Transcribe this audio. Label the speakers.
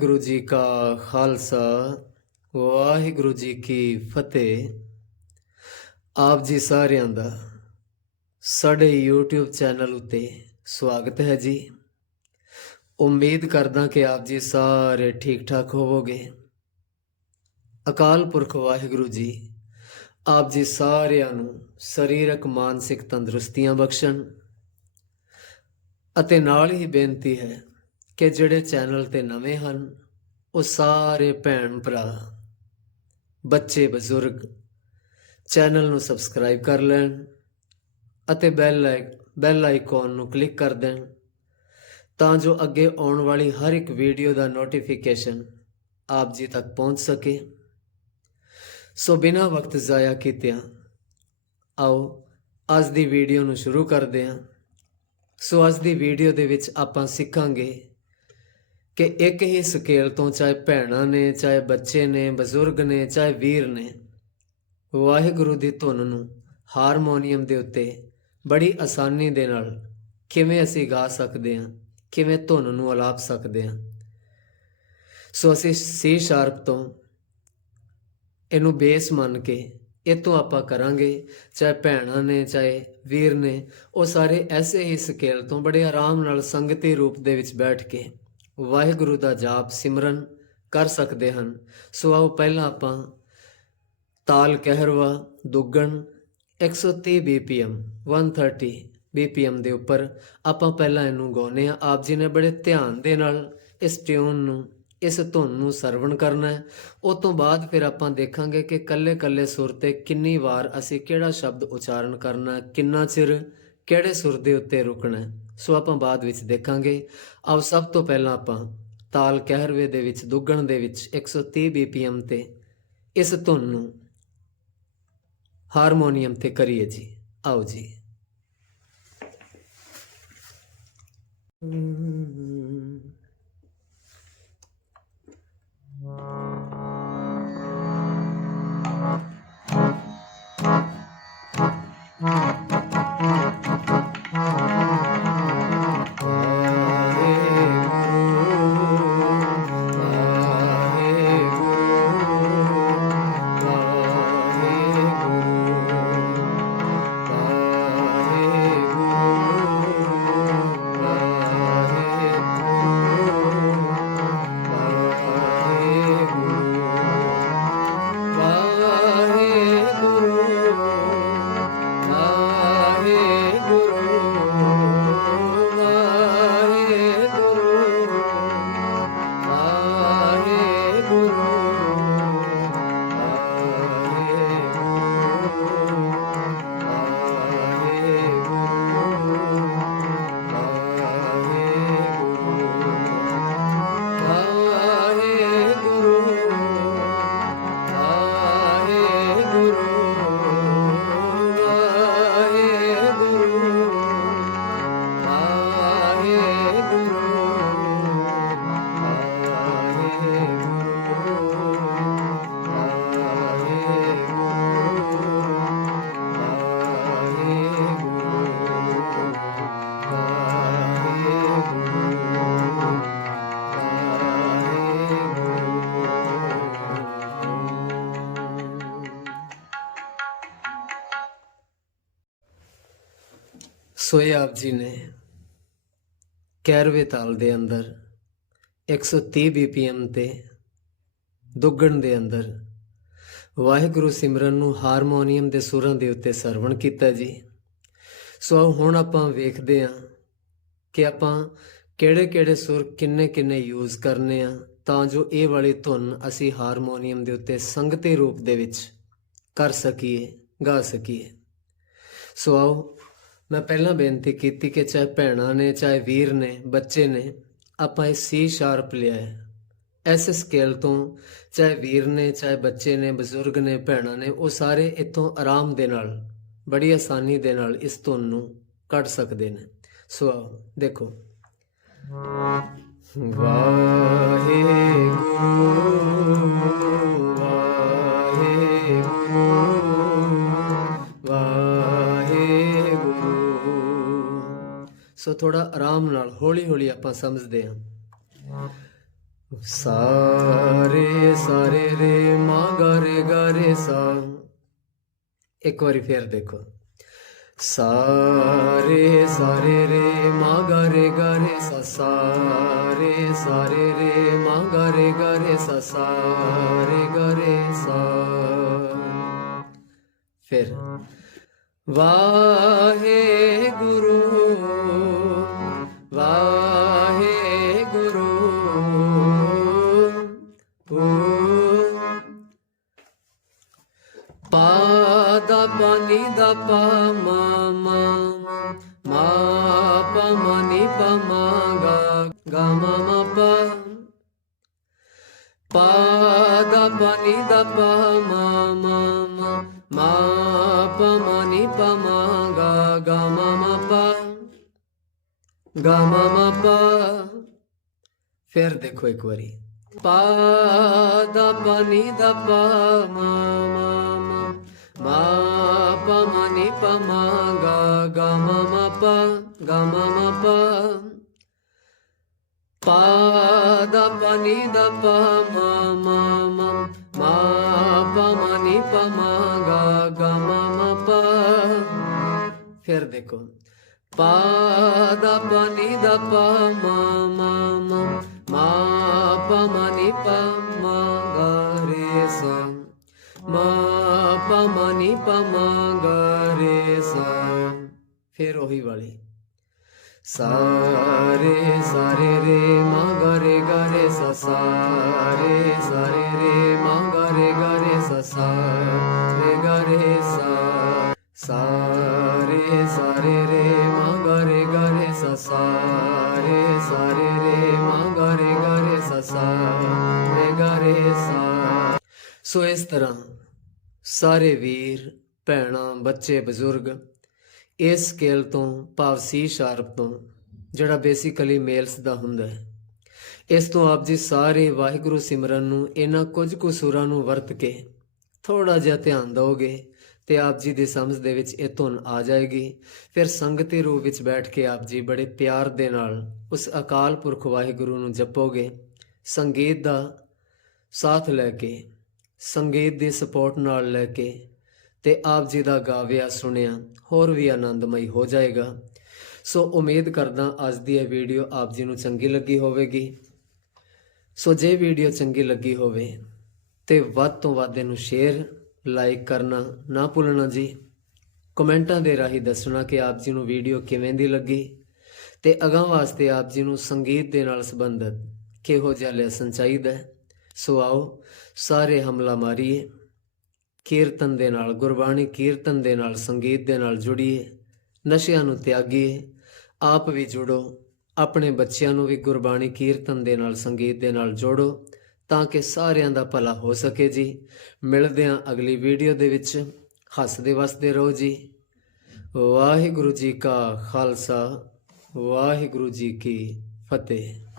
Speaker 1: ਵਾਹਿਗੁਰੂ ਜੀ ਕਾ ਖਾਲਸਾ, ਵਾਹਿਗੁਰੂ ਜੀ ਕੀ ਫਤਿਹ। ਆਪ ਜੀ ਸਾਰਿਆਂ ਦਾ ਸਾਡੇ YouTube ਚੈਨਲ ਉੱਤੇ ਸਵਾਗਤ ਹੈ ਜੀ। ਉਮੀਦ ਕਰਦਾ ਕਿ ਆਪ ਜੀ ਸਾਰੇ ਠੀਕ ਠਾਕ ਹੋਵੋਗੇ। ਅਕਾਲ ਪੁਰਖ ਵਾਹਿਗੁਰੂ ਜੀ, ਆਪ ਜੀ ਸਾਰਿਆਂ ਨੂੰ ਸਰੀਰਕ, ਮਾਨਸਿਕ ਤੰਦਰੁਸਤੀਆਂ ਬਖਸ਼ਣ। ਅਤੇ ਨਾਲ ਹੀ ਬੇਨਤੀ ਹੈ ਕਿ ਜਿਹੜੇ ਚੈਨਲ ਤੇ ਨਵੇਂ ਹਨ, ਉਹ ਸਾਰੇ ਭੈਣ ਭਰਾ, ਬੱਚੇ ਬਜ਼ੁਰਗ ਚੈਨਲ ਨੂੰ ਸਬਸਕ੍ਰਾਈਬ ਕਰ ਲੈਣ ਅਤੇ ਬੈਲ ਆਈਕ ਬੈਲ ਆਈਕਨ ਨੂੰ ਕਲਿੱਕ ਕਰ ਦੇਣ ਤਾਂ ਜੋ ਅੱਗੇ ਆਉਣ ਵਾਲੀ ਹਰ ਇੱਕ ਵੀਡੀਓ ਦਾ ਨੋਟੀਫਿਕੇਸ਼ਨ ਆਪ ਜੀ ਤੱਕ ਪਹੁੰਚ ਸਕੇ। ਸੋ ਬਿਨਾਂ ਵਕਤ ਜ਼ਾਇਆ ਕੀਤਿਆਂ, ਆਓ ਅੱਜ ਦੀ ਵੀਡੀਓ ਨੂੰ ਸ਼ੁਰੂ ਕਰਦੇ ਹਾਂ। ਸੋ ਅੱਜ ਦੀ ਵੀਡੀਓ ਦੇ ਵਿੱਚ ਆਪਾਂ ਸਿੱਖਾਂਗੇ ਕਿ ਇੱਕ ਹੀ ਸਕੇਲ ਤੋਂ ਚਾਹੇ ਭੈਣਾਂ ਨੇ, ਚਾਹੇ ਬੱਚੇ ਨੇ, ਬਜ਼ੁਰਗ ਨੇ, ਚਾਹੇ ਵੀਰ ਨੇ, ਵਾਹਿਗੁਰੂ ਦੀ ਧੁਨ ਨੂੰ ਹਾਰਮੋਨੀਅਮ ਦੇ ਉੱਤੇ ਬੜੀ ਆਸਾਨੀ ਦੇ ਨਾਲ ਕਿਵੇਂ ਅਸੀਂ ਗਾ ਸਕਦੇ ਹਾਂ, ਕਿਵੇਂ ਧੁਨ ਨੂੰ ਅਲਾਪ ਸਕਦੇ ਹਾਂ। ਸੋ ਅਸੀਂ ਸੀ ਸ਼ਾਰਪ ਤੋਂ ਇਹਨੂੰ ਬੇਸ ਮੰਨ ਕੇ ਇਹ ਤੋਂ ਆਪਾਂ ਕਰਾਂਗੇ, ਚਾਹੇ ਭੈਣਾਂ ਨੇ, ਚਾਹੇ ਵੀਰ ਨੇ, ਉਹ ਸਾਰੇ ਐਸੇ ਹੀ ਸਕੇਲ ਤੋਂ ਬੜੇ ਆਰਾਮ ਨਾਲ ਸੰਗਤੀ ਰੂਪ ਦੇ ਵਿੱਚ ਬੈਠ ਕੇ ਵਾਹਿਗੁਰੂ ਦਾ ਜਾਪ ਸਿਮਰਨ ਕਰ ਸਕਦੇ ਹਨ। ਸੋ ਆਓ ਪਹਿਲਾਂ ਆਪਾਂ ਤਾਲ ਕਹਿਰਵਾ ਦੁੱਗਣ 130 bpm 130 bpm ਦੇ ਉੱਪਰ ਆਪਾਂ ਪਹਿਲਾਂ ਇਹਨੂੰ ਗਾਉਨੇ ਆ ਆਪ ਜੀ ਨੇ ਬੜੇ ਧਿਆਨ ਦੇ ਨਾਲ ਇਸ ਟਿਊਨ ਨੂੰ, ਇਸ ਧੁਨ ਨੂੰ ਸਰਵਣ ਕਰਨਾ ਹੈ। ਉਸ ਤੋਂ ਬਾਅਦ ਫਿਰ ਆਪਾਂ ਦੇਖਾਂਗੇ ਕਿ ਕੱਲੇ ਕੱਲੇ ਸੁਰ ਤੇ ਕਿੰਨੀ ਵਾਰ ਅਸੀਂ ਕਿਹੜਾ ਸ਼ਬਦ ਉਚਾਰਨ ਕਰਨਾ ਕਿੰਨਾ ਚਿਰ, ਕਿਹੜੇ ਸੁਰ ਦੇ ਉੱਤੇ ਰੁਕਣਾ ਸੋ ਆਪਾਂ ਬਾਅਦ ਵਿੱਚ ਦੇਖਾਂਗੇ। ਆਓ ਸਭ ਤੋਂ ਪਹਿਲਾਂ ਆਪਾਂ ਤਾਲ ਕਹਿਰਵੇ ਦੇ ਵਿੱਚ ਦੁੱਗਣ ਦੇ ਵਿੱਚ 130 bpm ਤੇ ਇਸ ਧੁਨ ਨੂੰ ਹਾਰਮੋਨੀਅਮ ਤੇ ਕਰੀਏ ਜੀ। ਆਓ ਜੀ। ਸੋਏ ਆਪ ਜੀ ਨੇ ਕੈਰਵੇ ਤਾਲ ਦੇ ਅੰਦਰ 130 bpm ਤੇ ਦੁੱਗਣ ਦੇ ਅੰਦਰ ਵਾਹਿਗੁਰੂ ਸਿਮਰਨ ਨੂੰ ਹਾਰਮੋਨੀਅਮ ਦੇ ਸੁਰਾਂ ਦੇ ਉੱਤੇ ਸਰਵਣ ਕੀਤਾ ਜੀ। ਸੋ ਹੁਣ ਆਪਾਂ ਵੇਖਦੇ ਹਾਂ ਕਿ ਆਪਾਂ ਕਿਹੜੇ-ਕਿਹੜੇ ਸੁਰ ਕਿੰਨੇ-ਕਿੰਨੇ ਯੂਜ਼ ਕਰਨੇ ਆ, ਤਾਂ ਜੋ ਇਹ ਵਾਲੀ ਧੁਨ ਅਸੀਂ ਹਾਰਮੋਨੀਅਮ ਦੇ ਉੱਤੇ ਸੰਗਤੇ ਰੂਪ ਦੇ ਵਿੱਚ ਕਰ ਸਕੀਏ, ਗਾ ਸਕੀਏ। ਸੋ ਆਓ ਮੈਂ ਪਹਿਲਾਂ ਬੇਨਤੀ ਕੀਤੀ ਕਿ ਚਾਹੇ ਭੈਣਾਂ ਨੇ, ਚਾਹੇ ਵੀਰ ਨੇ, ਬੱਚੇ ਨੇ, ਆਪਾਂ ਇਹ ਸੀ ਸ਼ਾਰਪ ਲਿਆ ਹੈ। ਐਸ ਸਕੇਲ ਤੋਂ ਚਾਹੇ ਵੀਰ ਨੇ, ਚਾਹੇ ਬੱਚੇ ਨੇ, ਬਜ਼ੁਰਗ ਨੇ, ਭੈਣਾਂ ਨੇ, ਉਹ ਸਾਰੇ ਇੱਥੋਂ ਆਰਾਮ ਦੇ ਨਾਲ, ਬੜੀ ਆਸਾਨੀ ਦੇ ਨਾਲ ਇਸ ਧੁਨ ਨੂੰ ਕੱਢ ਸਕਦੇ ਨੇ। ਸੋ ਦੇਖੋ। ਵਾਹਿਗੁਰੂ। ਸੋ ਥੋੜਾ ਆਰਾਮ ਨਾਲ ਹੌਲੀ ਹੌਲੀ ਆਪਾਂ ਸਮਝਦੇ ਹਾਂ। ਸਾਰੇ ਸਾਰੇ ਰੇ ਮਾ ਗਰੇ ਗਰੇ ਸਾ। ਇੱਕ ਵਾਰੀ ਫੇਰ ਦੇਖੋ। ਸਾਰੇ ਸਾਰੇ ਰੇ ਮਾ ਗਰੇ ਗਰੇ ਸਾ। ਸਾਰੇ ਸਾਰੇ ਰੇ ਮਾ ਗਰੇ ਗਰੇ ਸਾ। ਸਾਰੇ ਗਰੇ ਸਾ। ਫਿਰ। ਵਾਹਿਗੁਰੂ ਵਾਹਿਗੁਰੂ ਪਾਨੀ ਦਾ ਪਾ ਮਾ ਮਾ ਮਾ ਪਾ ਮਨੀ ਪਾ ਮਾ ਗਾ ਗਾ ਮਾ ਮਾ ਪਾ ਪਾ ਦਾ ਪਾਨੀ ਦਾ ਪਾ ਮਾ ਮਾ ਮਾ ਮਾ ਪਾ ਮਨੀ ਪਾ ਮਾ ਗਾ ਗਾ ਮਾ ਮਾ ਪਾ ਗਾ ਮਾ ਮਾ ਪਾ ਫਿਰ ਦੇਖੋ ਇੱਕ ਵਾਰੀ ਪਾ ਦਾ ਪਾਨੀ ਦਾ ਪਾ ਮਾ ਮਾ ਮਾ ਮਾ ਪਾ ਮਨੀ ਪਾ ਮਾ ਗਾ ਗਾ ਮਾ ਮਾ ਪਾ ਗਾ ਮਾ ਮਾ ਪਾ ਪਾ ਦਾ ਪਾਨੀ ਦਾ ਪਾ ਮਾ ਮਾ ਮਾ ਮਾ ਪਾ ਮਨੀ ਪਾ ਮਾ ਗਾ ਗਾ ਮਾ ਮਾ ਪਾ ਫਿਰ ਦੇਖੋ ਪਾਨੀ ਪਾ ਰੇ ਸਾ ਮਾ ਪਾ ਫਿਰ ਉਹੀ ਵਾਲੀ। ਸਾਰੇ ਸਾਰੇ ਰੇ ਮਾ ਗਰੇ ਗਰੇ ਸ, ਸਾਰੇ ਸਾਰੇ ਰੇ ਮਾ ਗਰੇ ਗਰੇ ਸ, ਸਾਰੇ ਗਰੇ ਸਾ। ਸਾਰੇ ਸਾਰੇ ਰੇ ਮਾ ਗਰੇ ਗਰੇ ਸ, ਸਾਰੇ ਸਾਰੇ ਰੇ ਮਾ ਗਰੇ ਗਰੇ ਸ, ਸਾਰੇ ਗਰੇ ਸਾ। ਸੋ ਇਸ ਤਰ੍ਹਾਂ ਸਾਰੇ ਵੀਰ, ਭੈਣਾਂ, ਬੱਚੇ, ਬਜ਼ੁਰਗ, ਇਸ ਸਕੇਲ ਤੋਂ, ਭਾਵ ਸੀ ਸ਼ਾਰਪ ਤੋਂ, ਜਿਹੜਾ ਬੇਸਿਕਲੀ ਮੇਲਸ ਦਾ ਹੁੰਦਾ ਹੈ। ਇਸ ਤੋਂ ਆਪ ਜੀ ਸਾਰੇ ਵਾਹਿਗੁਰੂ ਸਿਮਰਨ ਨੂੰ, ਇਹਨਾਂ ਕੁਝ ਕੁ ਸੁਰਾਂ ਨੂੰ ਵਰਤ ਕੇ ਥੋੜਾ ਜਿਹਾ ਧਿਆਨ ਦਿਓਗੇ ਤੇ ਆਪ ਜੀ ਦੀ ਸਮਝ ਦੇ ਵਿੱਚ ਇਹ ਧੁਨ ਆ ਜਾਏਗੀ। ਫਿਰ ਸੰਗਤੀ ਰੂਪ ਵਿੱਚ ਬੈਠ ਕੇ ਆਪ ਜੀ ਬੜੇ ਪਿਆਰ ਦੇ ਨਾਲ ਉਸ ਅਕਾਲ ਪੁਰਖ ਵਾਹਿਗੁਰੂ ਨੂੰ ਜਪੋਗੇ, ਸੰਗੀਤ ਦਾ ਸਾਥ ਲੈ ਕੇ ਸੰਗੀਤ ਦੀ ਸਪੋਰਟ ਨਾਲ ਲੈ ਕੇ ਤੇ ਆਪ ਜੀ ਦਾ ਗਾਵਿਆ, ਸੁਣਿਆ, ਹੋਰ ਵੀ ਆਨੰਦਮਈ ਹੋ ਜਾਏਗਾ। ਸੋ ਉਮੀਦ ਕਰਦਾ ਅੱਜ ਦੀ ਇਹ ਵੀਡੀਓ ਆਪ ਜੀ ਨੂੰ ਚੰਗੀ ਲੱਗੀ ਹੋਵੇਗੀ। ਸੋ ਜੇ ਵੀਡੀਓ ਚੰਗੀ ਲੱਗੀ ਹੋਵੇ ਤੇ ਵੱਧ ਤੋਂ ਵੱਧ ਇਹਨੂੰ ਸ਼ੇਅਰ, ਲਾਈਕ ਕਰਨਾ ਨਾ ਭੁੱਲਣਾ ਜੀ। ਕਮੈਂਟਾਂ ਦੇ ਰਾਹੀਂ ਦੱਸਣਾ ਕਿ ਆਪ ਜੀ ਨੂੰ ਵੀਡੀਓ ਕਿਵੇਂ ਦੀ ਲੱਗੀ ਤੇ ਅਗਾਂਹ ਵਾਸਤੇ ਆਪ ਜੀ ਨੂੰ ਸੰਗੀਤ ਦੇ ਨਾਲ ਸੰਬੰਧਿਤ ਕਿਹੋ ਜਿਹਾ ਲੈਸਨ ਚਾਹੀਦਾ ਹੈ। ਸੋ ਆਓ ਸਾਰੇ ਹਮਲਾ ਮਾਰੀਏ। ਕੀਰਤਨ ਦੇ ਨਾਲ ਗੁਰਬਾਣੀ, ਕੀਰਤਨ ਦੇ ਨਾਲ ਸੰਗੀਤ ਦੇ ਨਾਲ ਜੁੜੀਏ। ਨਸ਼ਿਆਂ ਨੂੰ ਤਿਆਗੀਏ। ਆਪ ਵੀ ਜੁੜੋ। ਆਪਣੇ ਬੱਚਿਆਂ ਨੂੰ ਵੀ ਗੁਰਬਾਣੀ, ਕੀਰਤਨ ਦੇ ਨਾਲ ਸੰਗੀਤ ਦੇ ਨਾਲ ਜੋੜੋ ਤਾਂ ਕਿ ਸਾਰਿਆਂ ਦਾ ਭਲਾ ਹੋ ਸਕੇ ਜੀ। ਮਿਲਦੇ ਹਾਂ ਅਗਲੀ ਵੀਡੀਓ ਦੇ ਵਿੱਚ। ਹੱਸਦੇ ਵਸਦੇ ਰਹੋ ਜੀ। ਵਾਹਿਗੁਰੂ ਜੀ ਕਾ ਖਾਲਸਾ, ਵਾਹਿਗੁਰੂ ਜੀ ਕੀ ਫਤਿਹ।